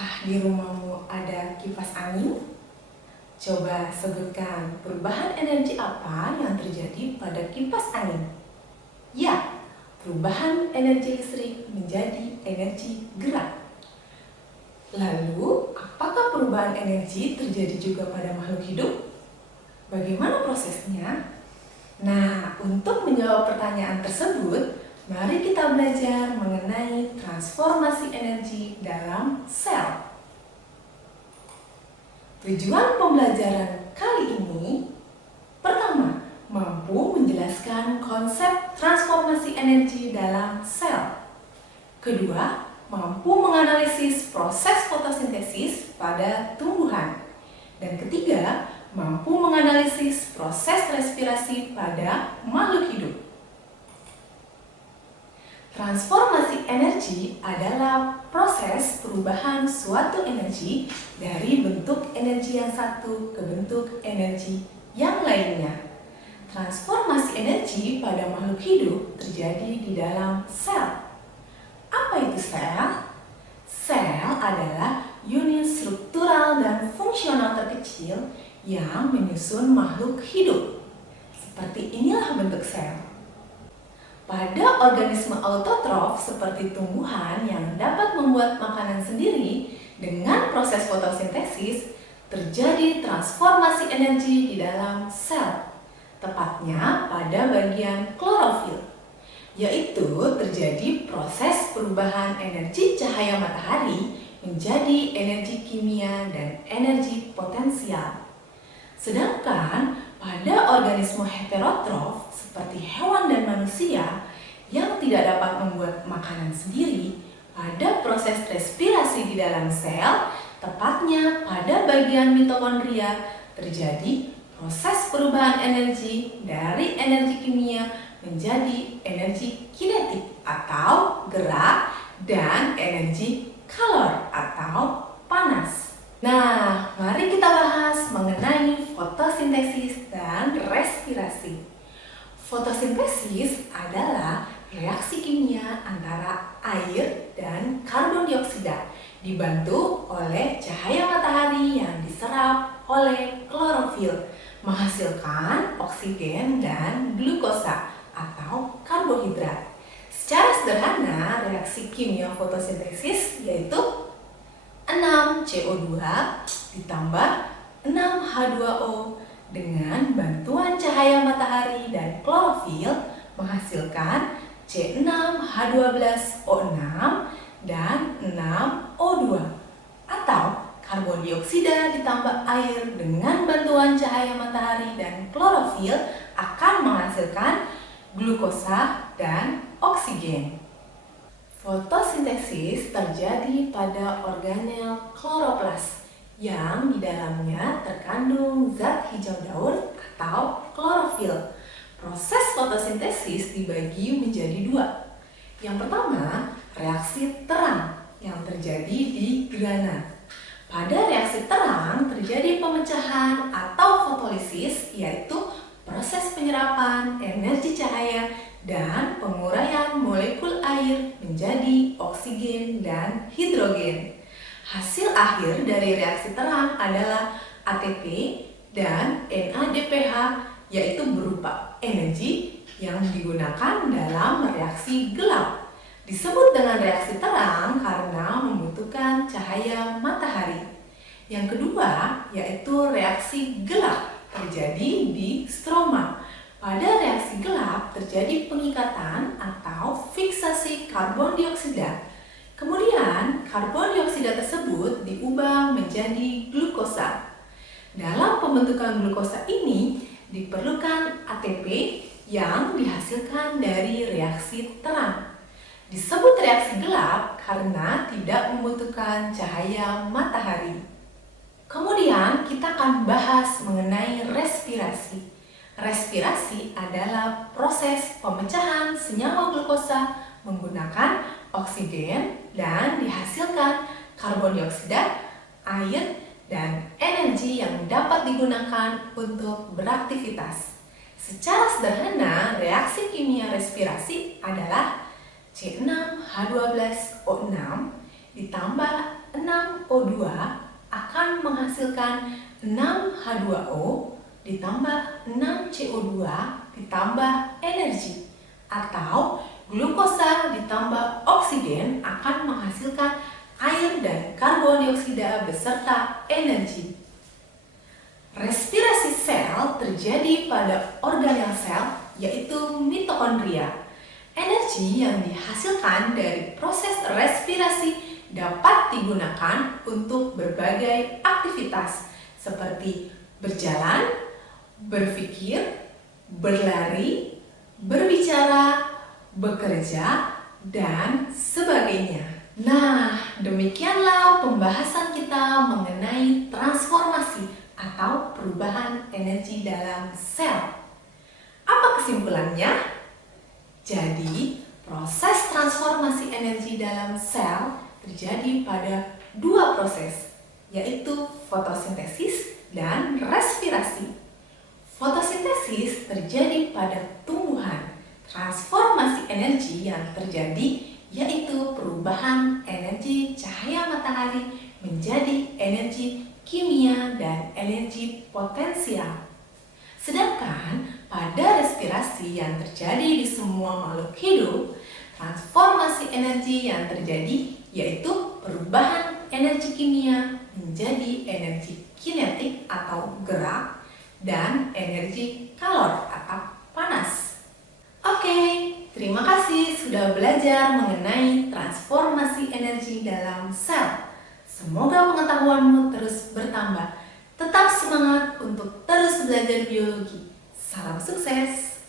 Apakah di rumahmu ada kipas angin? Coba sebutkan perubahan energi apa yang terjadi pada kipas angin. Ya, perubahan energi listrik menjadi energi gerak. Lalu, apakah perubahan energi terjadi juga pada makhluk hidup? Bagaimana prosesnya? Nah, untuk menjawab pertanyaan tersebut, mari kita belajar mengenai transformasi energi dalam sel. Tujuan pembelajaran kali ini, pertama, mampu menjelaskan konsep transformasi energi dalam sel. Kedua, mampu menganalisis proses fotosintesis pada tumbuhan. Dan ketiga, mampu menganalisis proses respirasi pada makhluk hidup. Transformasi energi adalah proses perubahan suatu energi dari bentuk energi yang satu ke bentuk energi yang lainnya. Transformasi energi pada makhluk hidup terjadi di dalam sel. Apa itu sel? Sel adalah unit struktural dan fungsional terkecil yang menyusun makhluk hidup. Seperti inilah bentuk sel. Pada organisme autotrof seperti tumbuhan yang dapat membuat makanan sendiri dengan proses fotosintesis, terjadi transformasi energi di dalam sel, tepatnya pada bagian klorofil, yaitu terjadi proses perubahan energi cahaya matahari menjadi energi kimia dan energi potensial. Sedangkan pada organisme heterotrof seperti hewan dan manusia yang tidak dapat membuat makanan sendiri, pada proses respirasi di dalam sel, tepatnya pada bagian mitokondria, terjadi proses perubahan energi dari energi kimia menjadi energi kinetik atau gerak dan energi kalor atau panas. Nah, mari kita bahas mengenai fotosintesis dan respirasi. Fotosintesis adalah reaksi kimia antara air dan karbon dioksida dibantu oleh cahaya matahari yang diserap oleh klorofil, menghasilkan oksigen dan glukosa atau karbohidrat. Secara sederhana, reaksi kimia fotosintesis yaitu 6 CO2 ditambah 6 H2O dengan bantuan cahaya matahari dan klorofil menghasilkan C6H12O6 dan 6O2, atau karbon dioksida ditambah air dengan bantuan cahaya matahari dan klorofil akan menghasilkan glukosa dan oksigen. Fotosintesis terjadi pada organel kloroplas yang di dalamnya terkandung zat hijau daun atau klorofil. Proses fotosintesis dibagi menjadi dua. Yang pertama, reaksi terang yang terjadi di grana. Pada reaksi terang terjadi pemecahan atau fotolisis, yaitu proses penyerapan energi cahaya dan penguraian molekul air menjadi oksigen dan hidrogen. Hasil akhir dari reaksi terang adalah ATP dan NADPH, yaitu berupa energi yang digunakan dalam reaksi gelap. Disebut dengan reaksi terang karena membutuhkan cahaya matahari. Yang kedua yaitu reaksi gelap terjadi di stroma. Pada reaksi gelap terjadi pengikatan atau fiksasi karbon dioksida. Kemudian karbon dioksida tersebut diubah menjadi glukosa. Dalam pembentukan glukosa ini diperlukan ATP yang dihasilkan dari reaksi terang. Disebut reaksi gelap karena tidak membutuhkan cahaya matahari. Kemudian kita akan bahas mengenai respirasi. Respirasi adalah proses pemecahan senyawa glukosa menggunakan oksigen dan dihasilkan karbon dioksida, air, dan energi yang dapat digunakan untuk beraktivitas. Secara sederhana, reaksi kimia respirasi adalah C6H12O6 ditambah 6O2 akan menghasilkan 6H2O ditambah 6CO2 ditambah energi, atau glukosa ditambah oksigen akan menghasilkan air dan karbon dioksida beserta energi. Respirasi sel terjadi pada organel sel, yaitu mitokondria. Energi yang dihasilkan dari proses respirasi dapat digunakan untuk berbagai aktivitas seperti berjalan, berpikir, berlari, berbicara, bekerja, dan sebagainya. Nah, demikianlah pembahasan kita mengenai transformasi atau perubahan energi dalam sel. Apa kesimpulannya? Jadi, proses transformasi energi dalam sel terjadi pada dua proses, yaitu fotosintesis dan respirasi. Fotosintesis terjadi pada tumbuhan. Transformasi energi yang terjadi yaitu perubahan energi cahaya matahari menjadi energi kimia dan energi potensial. Sedangkan pada respirasi yang terjadi di semua makhluk hidup, transformasi energi yang terjadi yaitu perubahan energi kimia menjadi energi kinetik atau gerak dan energi kalor atau panas. Oke, terima kasih sudah belajar mengenai transformasi energi dalam sel. Semoga pengetahuanmu terus bertambah. Tetap semangat untuk terus belajar biologi. Salam sukses!